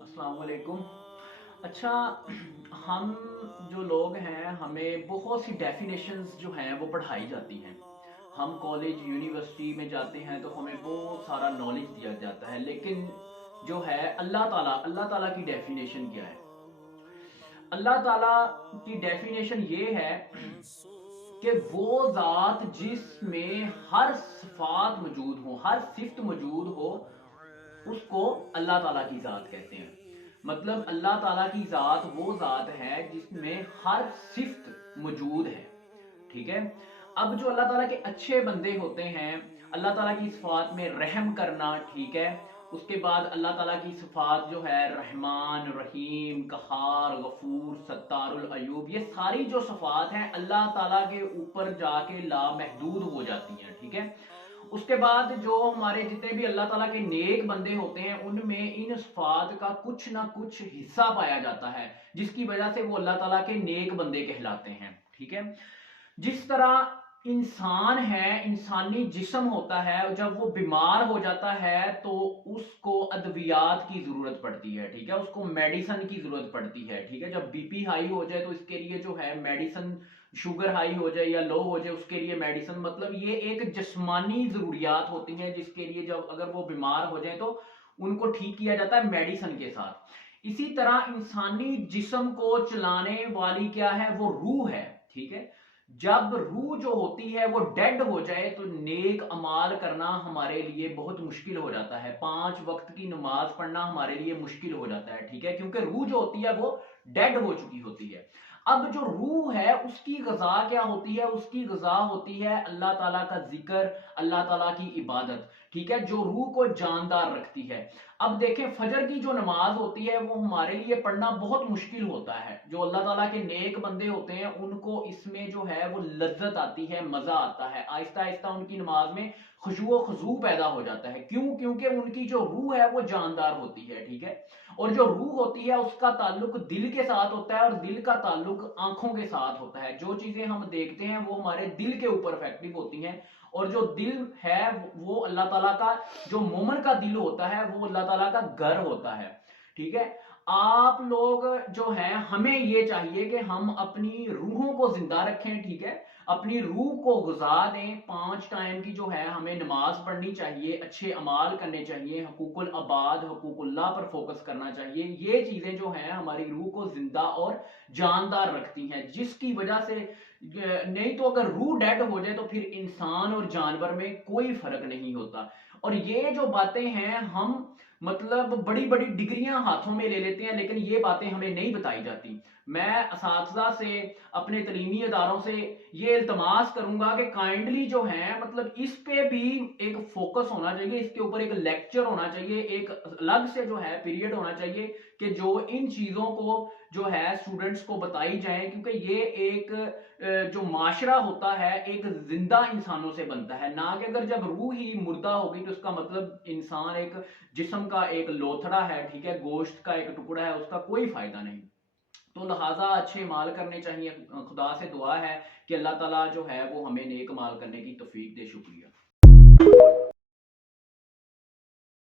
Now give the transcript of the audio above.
السلام علیکم۔ اچھا، ہم جو لوگ ہیں ہمیں بہت سی ڈیفینیشنز جو ہیں وہ پڑھائی جاتی ہیں۔ ہم کالج یونیورسٹی میں جاتے ہیں تو ہمیں بہت سارا نالج دیا جاتا ہے، لیکن جو ہے اللہ تعالیٰ کی ڈیفینیشن کیا ہے؟ اللہ تعالیٰ کی ڈیفینیشن یہ ہے کہ وہ ذات جس میں ہر صفات موجود ہو، ہر صفت موجود ہو، اس کو اللہ تعالیٰ کی ذات کہتے ہیں۔ مطلب اللہ تعالیٰ کی ذات وہ ذات ہے جس میں ہر صفت موجود ہے، ٹھیک ہے۔ اب جو اللہ تعالیٰ کے اچھے بندے ہوتے ہیں، اللہ تعالیٰ کی صفات میں رحم کرنا، ٹھیک ہے۔ اس کے بعد اللہ تعالیٰ کی صفات جو ہے رحمان، رحیم، قہار، غفور، ستار العیوب، یہ ساری جو صفات ہیں اللہ تعالیٰ کے اوپر جا کے لامحدود ہو جاتی ہیں، ٹھیک ہے۔ اس کے بعد جو ہمارے جتنے بھی اللہ تعالیٰ کے نیک بندے ہوتے ہیں ان میں ان صفات کا کچھ نہ کچھ حصہ پایا جاتا ہے، جس کی وجہ سے وہ اللہ تعالیٰ کے نیک بندے کہلاتے ہیں، ٹھیک ہے۔ جس طرح انسان ہے، انسانی جسم ہوتا ہے، جب وہ بیمار ہو جاتا ہے تو اس کو ادویات کی ضرورت پڑتی ہے، ٹھیک ہے، اس کو میڈیسن کی ضرورت پڑتی ہے، ٹھیک ہے۔ جب بی پی ہائی ہو جائے تو اس کے لیے جو ہے میڈیسن، شوگر ہائی ہو جائے یا لو ہو جائے اس کے لیے میڈیسن، مطلب یہ ایک جسمانی ضروریات ہوتی ہیں جس کے لیے جب اگر وہ بیمار ہو جائے تو ان کو ٹھیک کیا جاتا ہے میڈیسن کے ساتھ۔ اسی طرح انسانی جسم کو چلانے والی کیا ہے؟ وہ روح ہے، ٹھیک ہے۔ جب روح جو ہوتی ہے وہ ڈیڈ ہو جائے تو نیک امال کرنا ہمارے لیے بہت مشکل ہو جاتا ہے، 5 وقت کی نماز پڑھنا ہمارے لیے مشکل ہو جاتا ہے، ٹھیک ہے، کیونکہ روح جو ہوتی ہے وہ ڈیڈ ہو چکی ہوتی ہے۔ اب جو روح ہے اس کی غذا کیا ہوتی ہے؟ اس کی غذا ہوتی ہے اللہ تعالیٰ کا ذکر، اللہ تعالیٰ کی عبادت، ٹھیک ہے، جو روح کو جاندار رکھتی ہے۔ اب دیکھیں فجر کی جو نماز ہوتی ہے وہ ہمارے لیے پڑھنا بہت مشکل ہوتا ہے، جو اللہ تعالیٰ کے نیک بندے ہوتے ہیں ان کو اس میں جو ہے وہ لذت آتی ہے، مزہ آتا ہے، آہستہ آہستہ ان کی نماز میں خشوع و خضوع پیدا ہو جاتا ہے۔ کیوں؟ کیونکہ ان کی جو روح ہے وہ جاندار ہوتی ہے، ٹھیک ہے۔ اور جو روح ہوتی ہے اس کا تعلق دل کے ساتھ ہوتا ہے، اور دل کا تعلق آنکھوں کے ساتھ ہوتا ہے۔ جو چیزیں ہم دیکھتے ہیں وہ ہمارے دل کے اوپر افیکٹو ہوتی ہیں، اور جو دل ہے وہ اللہ تعالیٰ کا، جو مومن کا دل ہوتا ہے وہ اللہ تعالیٰ کا گھر ہوتا ہے، ٹھیک ہے۔ آپ لوگ جو ہیں ہمیں یہ چاہیے کہ ہم اپنی روحوں کو زندہ رکھیں، ٹھیک ہے، اپنی روح کو غذا دیں، 5 ٹائم کی جو ہے ہمیں نماز پڑھنی چاہیے، اچھے اعمال کرنے چاہیے، حقوق العباد، حقوق اللہ پر فوکس کرنا چاہیے۔ یہ چیزیں جو ہیں ہماری روح کو زندہ اور جاندار رکھتی ہیں، جس کی وجہ سے نہیں تو اگر روح ڈیڈ ہو جائے تو پھر انسان اور جانور میں کوئی فرق نہیں ہوتا۔ اور یہ جو باتیں ہیں ہم مطلب بڑی بڑی ڈگریاں ہاتھوں میں لے لیتے ہیں، لیکن یہ باتیں ہمیں نہیں بتائی جاتی۔ میں اساتذہ سے، اپنے تعلیمی اداروں سے یہ التماس کروں گا کہ کائنڈلی جو ہے مطلب اس پہ بھی ایک فوکس ہونا چاہیے، اس کے اوپر ایک لیکچر ہونا چاہیے، ایک الگ سے جو ہے پیریڈ ہونا چاہیے کہ جو ان چیزوں کو جو ہے اسٹوڈنٹس کو بتائی جائیں، کیونکہ یہ ایک جو معاشرہ ہوتا ہے ایک زندہ انسانوں سے بنتا ہے، نہ کہ اگر جب روح ہی مردہ ہوگی تو اس کا مطلب انسان ایک جسم کا ایک لوتھڑا ہے، ٹھیک ہے، گوشت کا ایک ٹکڑا ہے، اس کا کوئی فائدہ نہیں۔ تو لہٰذا اچھے مال کرنے چاہیے، خدا سے دعا ہے کہ اللہ تعالیٰ جو ہے وہ ہمیں نیک مال کرنے کی توفیق دے۔ شکریہ۔